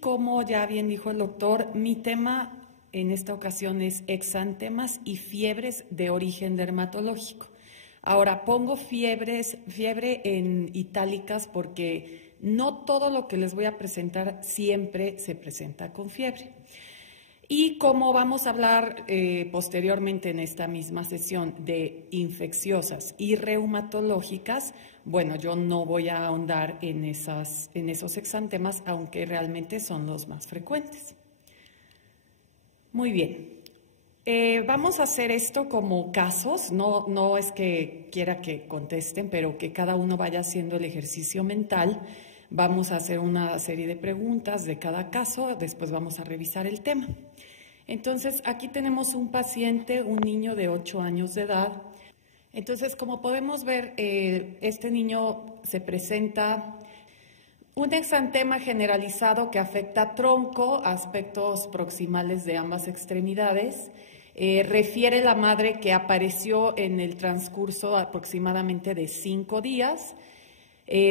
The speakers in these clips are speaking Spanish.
Como ya bien dijo el doctor, mi tema en esta ocasión es exantemas y fiebres de origen dermatológico. Ahora pongo fiebre en itálicas porque no todo lo que les voy a presentar siempre se presenta con fiebre. Y como vamos a hablar posteriormente en esta misma sesión de infecciosas y reumatológicas, bueno, yo no voy a ahondar en esos exantemas, aunque realmente son los más frecuentes. Muy bien. Vamos a hacer esto como casos, no es que quiera que contesten, pero que cada uno vaya haciendo el ejercicio mental. Vamos a hacer una serie de preguntas de cada caso, después vamos a revisar el tema. Entonces, aquí tenemos un paciente, un niño de 8 años de edad. Entonces, como podemos ver, este niño se presenta un exantema generalizado que afecta tronco, aspectos proximales de ambas extremidades. Refiere la madre que apareció en el transcurso aproximadamente de 5 días.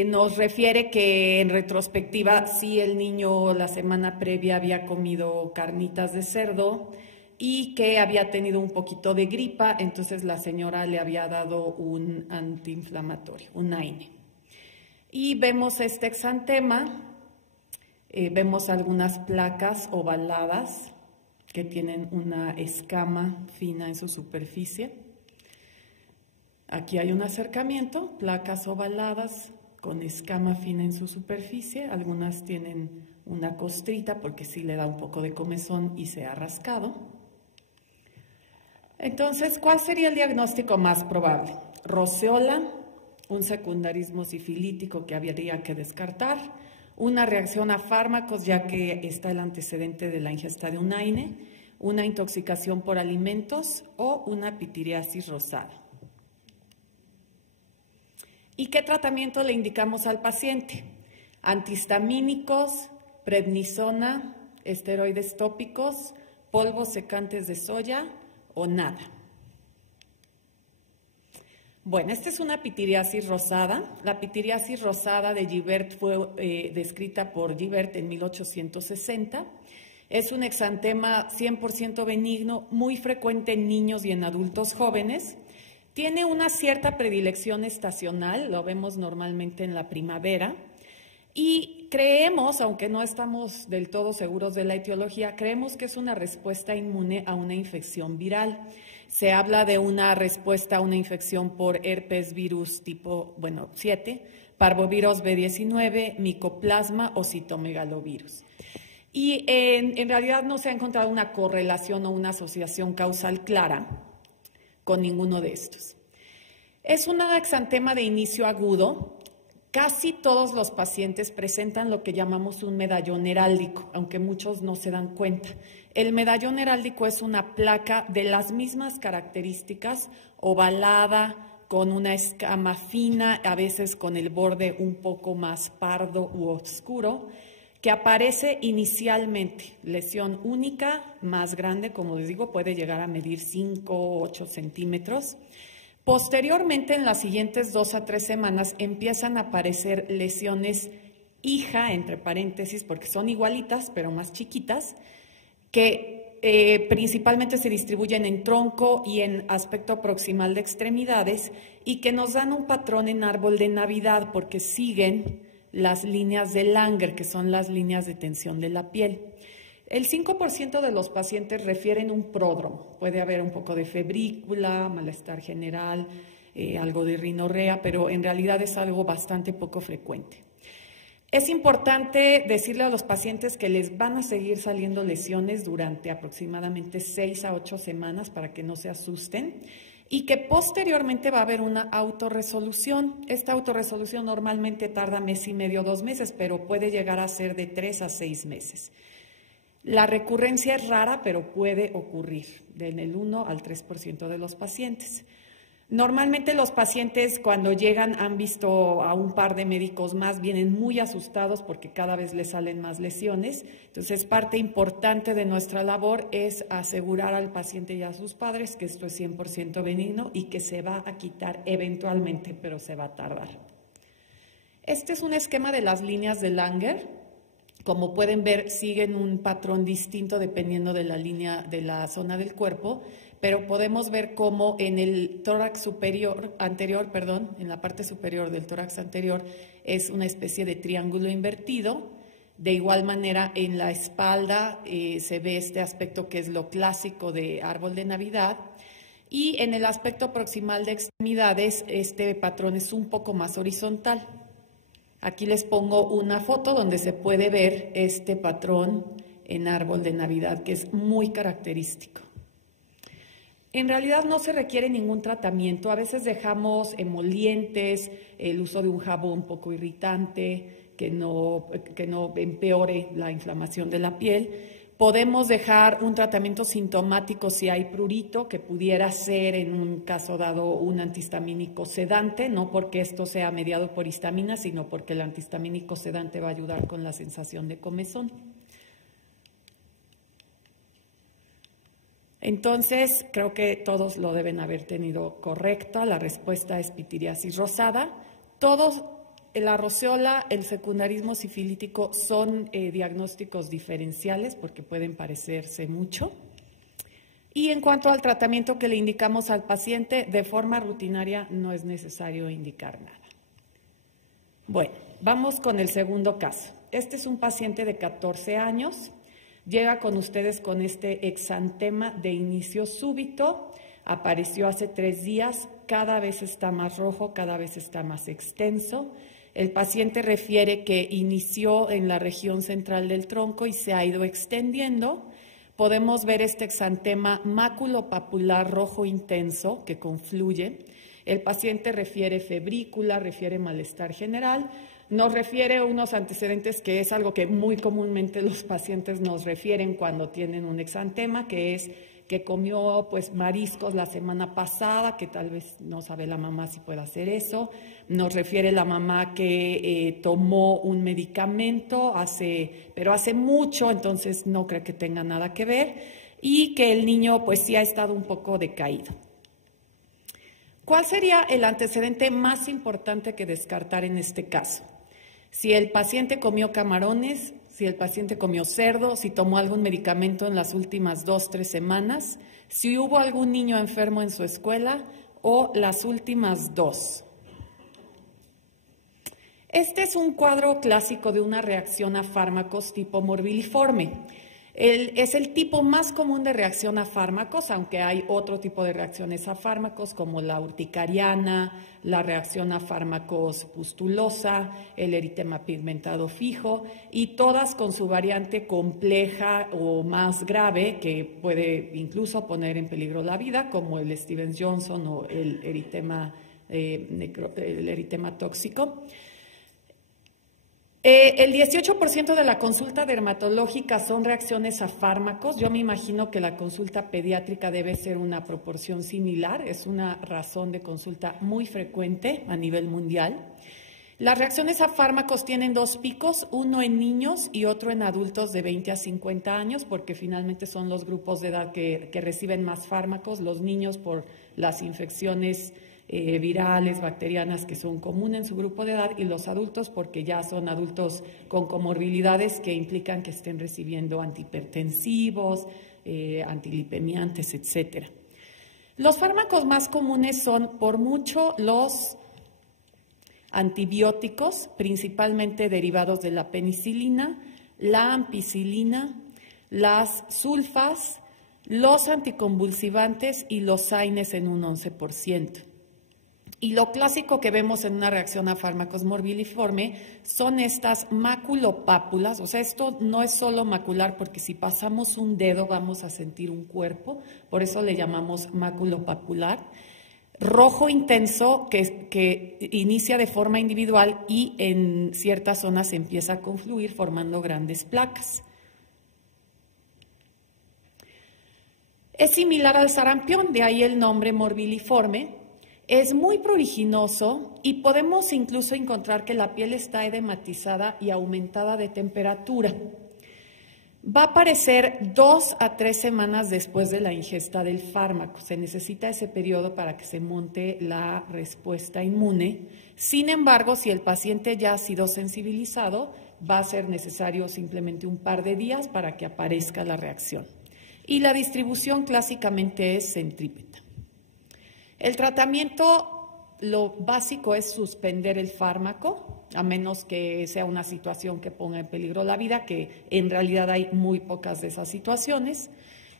Nos refiere que en retrospectiva sí el niño la semana previa había comido carnitas de cerdo y que había tenido un poquito de gripa, entonces la señora le había dado un antiinflamatorio, un AINE. Y vemos este exantema, vemos algunas placas ovaladas que tienen una escama fina en su superficie. Aquí hay un acercamiento, placas ovaladas con escama fina en su superficie, algunas tienen una costrita porque sí le da un poco de comezón y se ha rascado. Entonces, ¿cuál sería el diagnóstico más probable? Roceola, un secundarismo sifilítico que habría que descartar, una reacción a fármacos ya que está el antecedente de la ingesta de un AINE, una intoxicación por alimentos o una pitiriasis rosada. ¿Y qué tratamiento le indicamos al paciente? Antihistamínicos, prednisona, esteroides tópicos, polvos secantes de soya o nada. Bueno, esta es una pitiriasis rosada. La pitiriasis rosada de Gibert fue descrita por Gibert en 1860. Es un exantema 100% benigno, muy frecuente en niños y en adultos jóvenes. Tiene una cierta predilección estacional, lo vemos normalmente en la primavera, y creemos, aunque no estamos del todo seguros de la etiología, creemos que es una respuesta inmune a una infección viral. Se habla de una respuesta a una infección por herpes virus tipo, 7, parvovirus B19, micoplasma o citomegalovirus. Y en realidad no se ha encontrado una correlación o una asociación causal clara con ninguno de estos. Es un exantema de inicio agudo. Casi todos los pacientes presentan lo que llamamos un medallón heráldico, aunque muchos no se dan cuenta. El medallón heráldico es una placa de las mismas características, ovalada, con una escama fina, a veces con el borde un poco más pardo u oscuro, que aparece inicialmente, lesión única, más grande, como les digo, puede llegar a medir 5 o 8 centímetros. Posteriormente, en las siguientes 2 a 3 semanas, empiezan a aparecer lesiones hija, entre paréntesis, porque son igualitas, pero más chiquitas, que principalmente se distribuyen en tronco y en aspecto proximal de extremidades y que nos dan un patrón en árbol de Navidad porque siguen las líneas de Langer, que son las líneas de tensión de la piel. El 5% de los pacientes refieren un pródromo. Puede haber un poco de febrícula, malestar general, algo de rinorrea, pero en realidad es algo bastante poco frecuente. Es importante decirle a los pacientes que les van a seguir saliendo lesiones durante aproximadamente 6 a 8 semanas para que no se asusten y que posteriormente va a haber una autorresolución. Esta autorresolución normalmente tarda mes y medio, 2 meses, pero puede llegar a ser de 3 a 6 meses. La recurrencia es rara, pero puede ocurrir en el 1 al 3% de los pacientes. Normalmente los pacientes cuando llegan han visto a un par de médicos más, vienen muy asustados porque cada vez les salen más lesiones. Entonces, parte importante de nuestra labor es asegurar al paciente y a sus padres que esto es 100% benigno y que se va a quitar eventualmente, pero se va a tardar. Este es un esquema de las líneas de Langer. Como pueden ver, siguen un patrón distinto dependiendo de la línea de la zona del cuerpo, pero podemos ver cómo en el tórax anterior, en la parte superior del tórax anterior es una especie de triángulo invertido. De igual manera, en la espalda se ve este aspecto que es lo clásico de árbol de Navidad. Y en el aspecto proximal de extremidades, este patrón es un poco más horizontal. Aquí les pongo una foto donde se puede ver este patrón en árbol de Navidad, que es muy característico. En realidad no se requiere ningún tratamiento. A veces dejamos emolientes, el uso de un jabón poco irritante, que no empeore la inflamación de la piel. Podemos dejar un tratamiento sintomático si hay prurito, que pudiera ser en un caso dado un antihistamínico sedante, no porque esto sea mediado por histamina, sino porque el antihistamínico sedante va a ayudar con la sensación de comezón. Entonces, creo que todos lo deben haber tenido correcta. La respuesta es pitiriasis rosada. Todos, la roceola, el secundarismo sifilítico son diagnósticos diferenciales porque pueden parecerse mucho. Y en cuanto al tratamiento que le indicamos al paciente, de forma rutinaria no es necesario indicar nada. Bueno, vamos con el segundo caso. Este es un paciente de 14 años. Llega con ustedes con este exantema de inicio súbito, apareció hace 3 días, cada vez está más rojo, cada vez está más extenso. El paciente refiere que inició en la región central del tronco y se ha ido extendiendo. Podemos ver este exantema maculopapular rojo intenso que confluye. El paciente refiere febrícula, refiere malestar general. Nos refiere unos antecedentes que es algo que muy comúnmente los pacientes nos refieren cuando tienen un exantema, que es que comió mariscos la semana pasada, que tal vez no sabe la mamá si puede hacer eso. Nos refiere la mamá que tomó un medicamento pero hace mucho, entonces no cree que tenga nada que ver, y que el niño sí ha estado un poco decaído. ¿Cuál sería el antecedente más importante que descartar en este caso? Si el paciente comió camarones, si el paciente comió cerdo, si tomó algún medicamento en las últimas 2 o 3 semanas, si hubo algún niño enfermo en su escuela o las últimas 2. Este es un cuadro clásico de una reacción a fármacos tipo morbiliforme. Es el tipo más común de reacción a fármacos, aunque hay otro tipo de reacciones a fármacos como la urticariana, la reacción a fármacos pustulosa, el eritema pigmentado fijo, y todas con su variante compleja o más grave que puede incluso poner en peligro la vida, como el Stevens-Johnson o el eritema tóxico. El 18% de la consulta dermatológica son reacciones a fármacos. Yo me imagino que la consulta pediátrica debe ser una proporción similar. Es una razón de consulta muy frecuente a nivel mundial. Las reacciones a fármacos tienen 2 picos, uno en niños y otro en adultos de 20 a 50 años, porque finalmente son los grupos de edad que reciben más fármacos. Los niños por las infecciones virales, bacterianas que son comunes en su grupo de edad, y los adultos porque ya son adultos con comorbilidades que implican que estén recibiendo antihipertensivos, antilipemiantes, etc. Los fármacos más comunes son por mucho los antibióticos, principalmente derivados de la penicilina, la ampicilina, las sulfas, los anticonvulsivantes y los AINES en un 11%. Y lo clásico que vemos en una reacción a fármacos morbiliforme son estas maculopápulas, o sea, esto no es solo macular porque si pasamos un dedo vamos a sentir un cuerpo, por eso le llamamos maculopapular. Rojo intenso que inicia de forma individual y en ciertas zonas se empieza a confluir formando grandes placas. Es similar al sarampión, de ahí el nombre morbiliforme. Es muy pruriginoso y podemos incluso encontrar que la piel está edematizada y aumentada de temperatura. Va a aparecer 2 a 3 semanas después de la ingesta del fármaco. Se necesita ese periodo para que se monte la respuesta inmune. Sin embargo, si el paciente ya ha sido sensibilizado, va a ser necesario simplemente un par de días para que aparezca la reacción. Y la distribución clásicamente es centrípeta. El tratamiento, lo básico es suspender el fármaco, a menos que sea una situación que ponga en peligro la vida, que en realidad hay muy pocas de esas situaciones,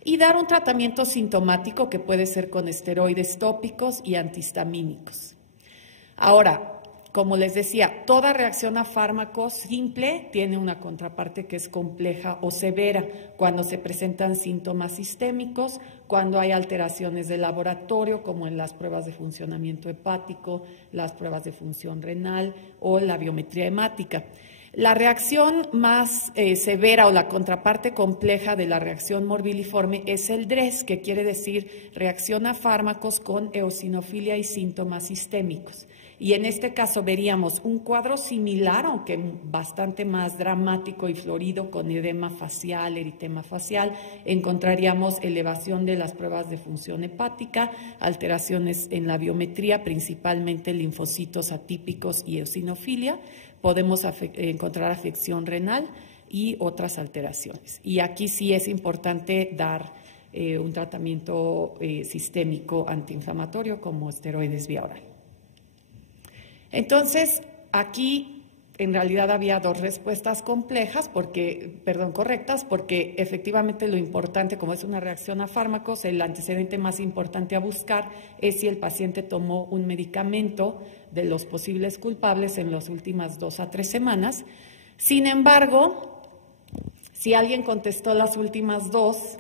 y dar un tratamiento sintomático que puede ser con esteroides tópicos y antihistamínicos. Ahora, como les decía, toda reacción a fármacos simple tiene una contraparte que es compleja o severa, cuando se presentan síntomas sistémicos, cuando hay alteraciones de laboratorio, como en las pruebas de funcionamiento hepático, las pruebas de función renal o la biometría hemática. La reacción más severa o la contraparte compleja de la reacción morbiliforme es el DRESS, que quiere decir reacción a fármacos con eosinofilia y síntomas sistémicos. Y en este caso veríamos un cuadro similar, aunque bastante más dramático y florido, con edema facial, eritema facial. Encontraríamos elevación de las pruebas de función hepática, alteraciones en la biometría, principalmente linfocitos atípicos y eosinofilia. Podemos encontrar afección renal y otras alteraciones. Y aquí sí es importante dar un tratamiento sistémico antiinflamatorio como esteroides vía oral. Entonces, aquí en realidad había 2 respuestas correctas, porque efectivamente lo importante, como es una reacción a fármacos, el antecedente más importante a buscar es si el paciente tomó un medicamento de los posibles culpables en las últimas 2 a 3 semanas. Sin embargo, si alguien contestó las últimas 2,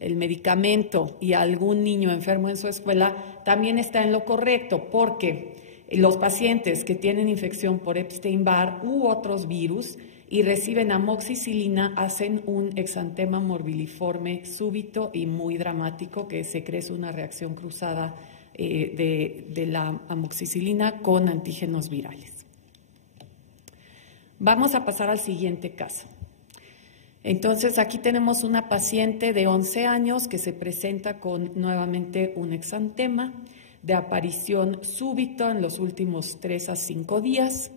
el medicamento y algún niño enfermo en su escuela, también está en lo correcto, porque los pacientes que tienen infección por Epstein-Barr u otros virus y reciben amoxicilina hacen un exantema morbiliforme súbito y muy dramático, que se cree es una reacción cruzada de la amoxicilina con antígenos virales. Vamos a pasar al siguiente caso. Entonces, aquí tenemos una paciente de 11 años que se presenta con nuevamente un exantema de aparición súbita en los últimos 3 a 5 días.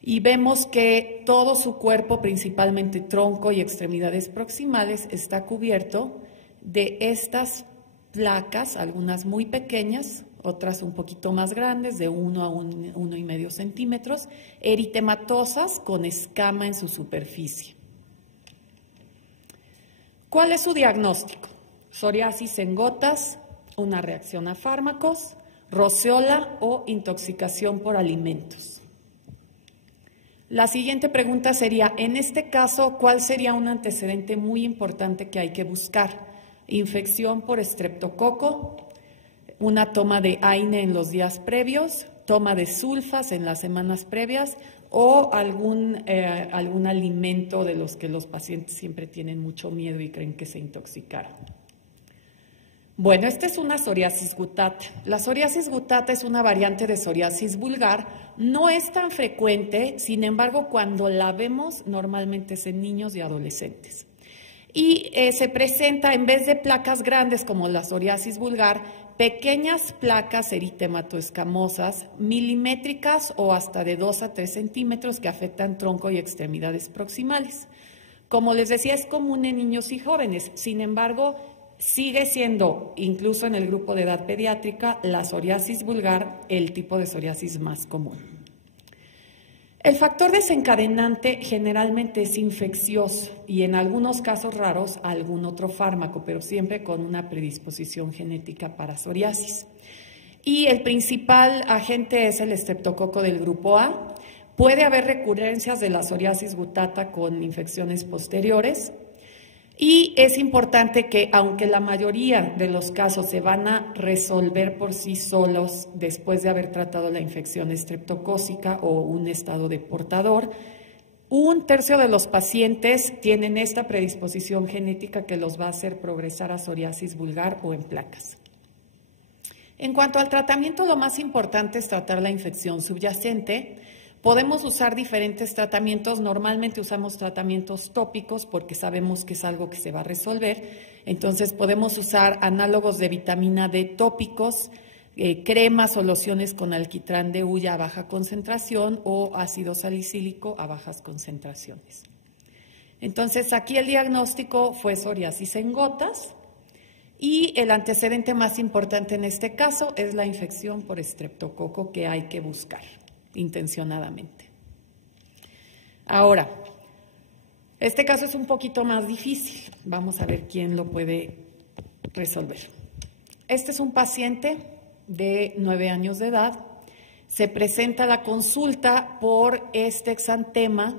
Y vemos que todo su cuerpo, principalmente tronco y extremidades proximales, está cubierto de estas placas, algunas muy pequeñas, otras un poquito más grandes, de 1 a 1,5 centímetros, eritematosas con escama en su superficie. ¿Cuál es su diagnóstico? Psoriasis en gotas, una reacción a fármacos, roceola o intoxicación por alimentos. La siguiente pregunta sería, en este caso, ¿cuál sería un antecedente muy importante que hay que buscar? Infección por estreptococo, una toma de AINE en los días previos, toma de sulfas en las semanas previas o algún alimento de los que los pacientes siempre tienen mucho miedo y creen que se intoxicaron. Bueno, esta es una psoriasis gutata. La psoriasis gutata es una variante de psoriasis vulgar. No es tan frecuente, sin embargo, cuando la vemos normalmente es en niños y adolescentes. Y se presenta, en vez de placas grandes como la psoriasis vulgar, pequeñas placas eritematoescamosas, milimétricas o hasta de 2 a 3 centímetros que afectan tronco y extremidades proximales. Como les decía, es común en niños y jóvenes, sin embargo, sigue siendo, incluso en el grupo de edad pediátrica, la psoriasis vulgar el tipo de psoriasis más común. El factor desencadenante generalmente es infeccioso y en algunos casos raros algún otro fármaco, pero siempre con una predisposición genética para psoriasis. y el principal agente es el estreptococo del grupo A. Puede haber recurrencias de la psoriasis gutata con infecciones posteriores. Y es importante que, aunque la mayoría de los casos se van a resolver por sí solos después de haber tratado la infección estreptocócica o un estado de portador, 1/3 de los pacientes tienen esta predisposición genética que los va a hacer progresar a psoriasis vulgar o en placas. En cuanto al tratamiento, lo más importante es tratar la infección subyacente. Podemos usar diferentes tratamientos, normalmente usamos tratamientos tópicos porque sabemos que es algo que se va a resolver, entonces podemos usar análogos de vitamina D tópicos, cremas o lociones con alquitrán de hulla a baja concentración o ácido salicílico a bajas concentraciones. Entonces aquí el diagnóstico fue psoriasis en gotas y el antecedente más importante en este caso es la infección por estreptococo que hay que buscar intencionadamente. Ahora, este caso es un poquito más difícil. Vamos a ver quién lo puede resolver. Este es un paciente de 9 años de edad. Se presenta a la consulta por este exantema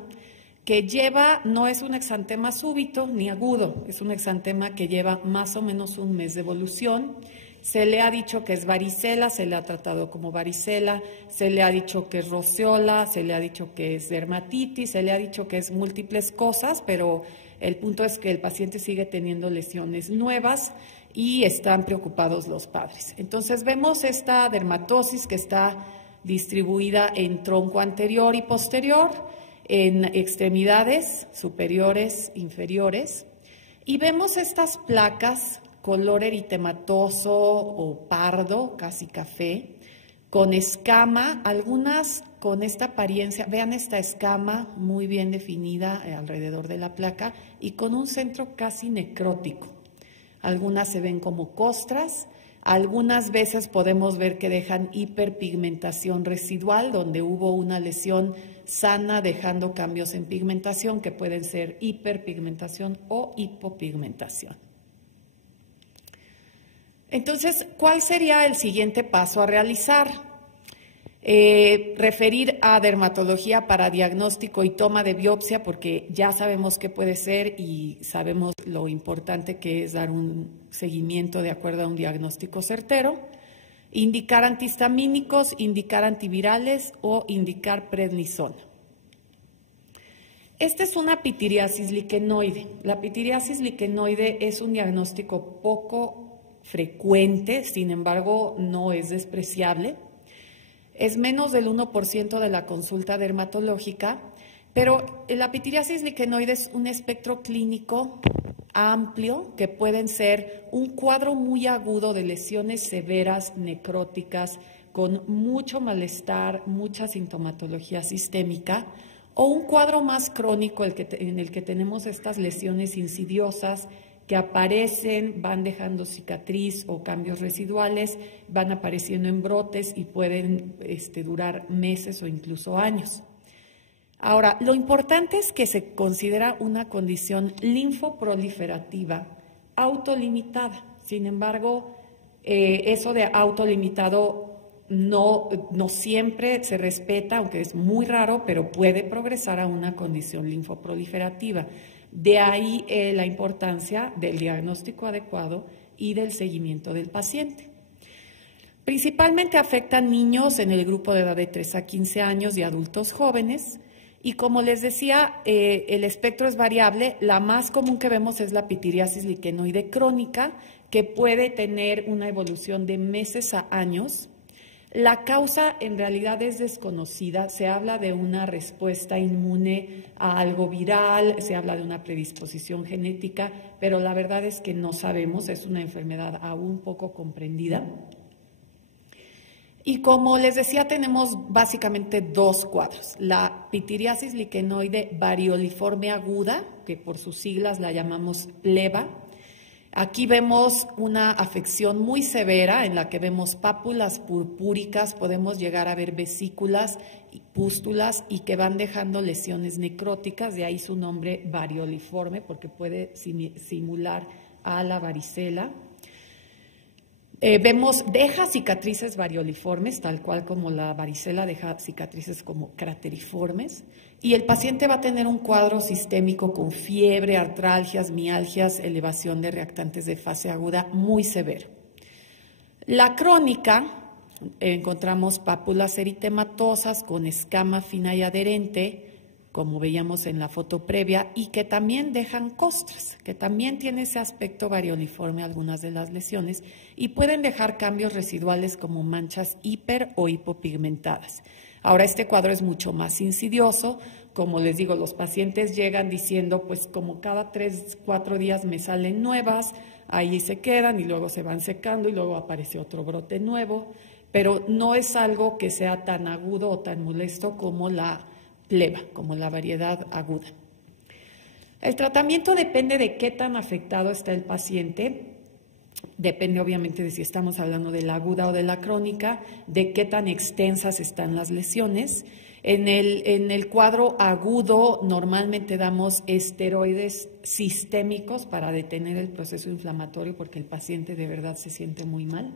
que lleva, no es un exantema súbito ni agudo, es un exantema que lleva más o menos un mes de evolución. Se le ha dicho que es varicela, se le ha tratado como varicela, se le ha dicho que es roceola, se le ha dicho que es dermatitis, se le ha dicho que es múltiples cosas, pero el punto es que el paciente sigue teniendo lesiones nuevas y están preocupados los padres. Entonces vemos esta dermatosis que está distribuida en tronco anterior y posterior, en extremidades superiores, inferiores, y vemos estas placas color eritematoso o pardo, casi café, con escama, algunas con esta apariencia, vean esta escama muy bien definida alrededor de la placa y con un centro casi necrótico. Algunas se ven como costras, algunas veces podemos ver que dejan hiperpigmentación residual, donde hubo una lesión sana dejando cambios en pigmentación que pueden ser hiperpigmentación o hipopigmentación. Entonces, ¿cuál sería el siguiente paso a realizar? Referir a dermatología para diagnóstico y toma de biopsia, porque ya sabemos qué puede ser y sabemos lo importante que es dar un seguimiento de acuerdo a un diagnóstico certero. Indicar antihistamínicos, indicar antivirales o indicar prednisona. Esta es una pitiriasis liquenoide. La pitiriasis liquenoide es un diagnóstico poco frecuente, sin embargo, no es despreciable. Es menos del 1% de la consulta dermatológica, pero la pitiriasis liquenoide es un espectro clínico amplio que pueden ser un cuadro muy agudo de lesiones severas necróticas con mucho malestar, mucha sintomatología sistémica, o un cuadro más crónico en el que tenemos estas lesiones insidiosas que aparecen, van dejando cicatriz o cambios residuales, van apareciendo en brotes y pueden durar meses o incluso años. Ahora, lo importante es que se considera una condición linfoproliferativa autolimitada. Sin embargo, eso de autolimitado no siempre se respeta, aunque es muy raro, pero puede progresar a una condición linfoproliferativa. De ahí la importancia del diagnóstico adecuado y del seguimiento del paciente. Principalmente afecta a niños en el grupo de edad de 3 a 15 años y adultos jóvenes. Y como les decía, el espectro es variable. La más común que vemos es la pitiriasis liquenoide crónica, que puede tener una evolución de meses a años. La causa en realidad es desconocida, se habla de una respuesta inmune a algo viral, se habla de una predisposición genética, pero la verdad es que no sabemos, es una enfermedad aún poco comprendida. Y como les decía, tenemos básicamente 2 cuadros, la pitiriasis liquenoide varioliforme aguda, que por sus siglas la llamamos pleba. Aquí vemos una afección muy severa en la que vemos pápulas purpúricas, podemos llegar a ver vesículas y pústulas y que van dejando lesiones necróticas, de ahí su nombre varioliforme porque puede simular a la varicela. Deja cicatrices varioliformes, tal cual como la varicela deja cicatrices como crateriformes, y el paciente va a tener un cuadro sistémico con fiebre, artralgias, mialgias, elevación de reactantes de fase aguda muy severo. La crónica, encontramos pápulas eritematosas con escama fina y adherente, como veíamos en la foto previa, y que también dejan costras, que también tiene ese aspecto varioliforme algunas de las lesiones, y pueden dejar cambios residuales como manchas hiper o hipopigmentadas. Ahora, este cuadro es mucho más insidioso. Como les digo, los pacientes llegan diciendo, pues como cada 3, 4 días me salen nuevas, ahí se quedan y luego se van secando y luego aparece otro brote nuevo, pero no es algo que sea tan agudo o tan molesto como la pleba, como la variedad aguda. El tratamiento depende de qué tan afectado está el paciente, depende obviamente de si estamos hablando de la aguda o de la crónica, de qué tan extensas están las lesiones. En el cuadro agudo normalmente damos esteroides sistémicos para detener el proceso inflamatorio porque el paciente de verdad se siente muy mal.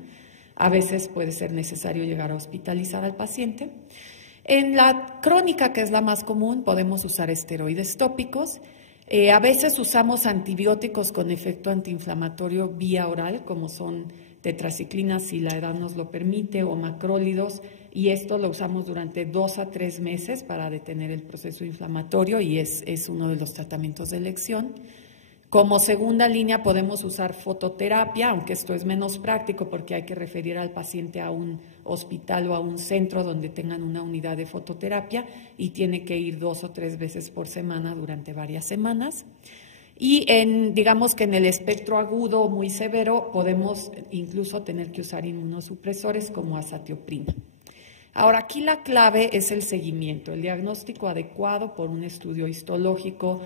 A veces puede ser necesario llegar a hospitalizar al paciente. En la crónica, que es la más común, podemos usar esteroides tópicos. A veces usamos antibióticos con efecto antiinflamatorio vía oral, como son tetraciclinas si la edad nos lo permite, o macrólidos, y esto lo usamos durante 2 a 3 meses para detener el proceso inflamatorio y es uno de los tratamientos de elección. Como segunda línea podemos usar fototerapia, aunque esto es menos práctico porque hay que referir al paciente a un hospital o a un centro donde tengan una unidad de fototerapia y tiene que ir 2 o 3 veces por semana durante varias semanas. Y digamos que en el espectro agudo muy severo podemos incluso tener que usar inmunosupresores como azatioprina. Ahora, aquí la clave es el seguimiento, el diagnóstico adecuado por un estudio histológico,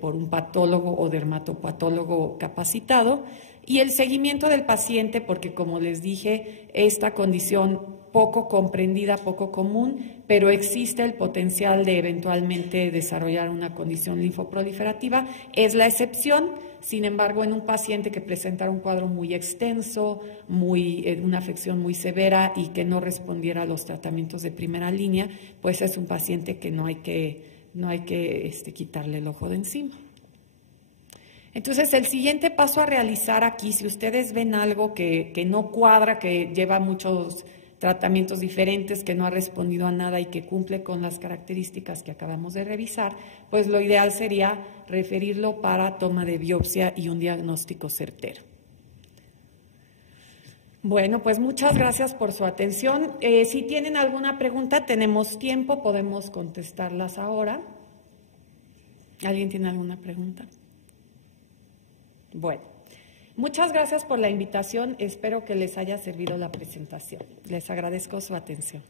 por un patólogo o dermatopatólogo capacitado y el seguimiento del paciente porque, como les dije, esta condición poco comprendida, poco común, pero existe el potencial de eventualmente desarrollar una condición linfoproliferativa, es la excepción. Sin embargo, en un paciente que presentara un cuadro muy extenso, una afección muy severa y que no respondiera a los tratamientos de primera línea, pues es un paciente que no hay que quitarle el ojo de encima. Entonces, el siguiente paso a realizar aquí, si ustedes ven algo que no cuadra, que lleva muchos tratamientos diferentes, que no ha respondido a nada y que cumple con las características que acabamos de revisar, pues lo ideal sería referirlo para toma de biopsia y un diagnóstico certero. Bueno, pues muchas gracias por su atención. Si tienen alguna pregunta, tenemos tiempo, podemos contestarlas ahora. ¿Alguien tiene alguna pregunta? Bueno. Muchas gracias por la invitación. Espero que les haya servido la presentación. Les agradezco su atención.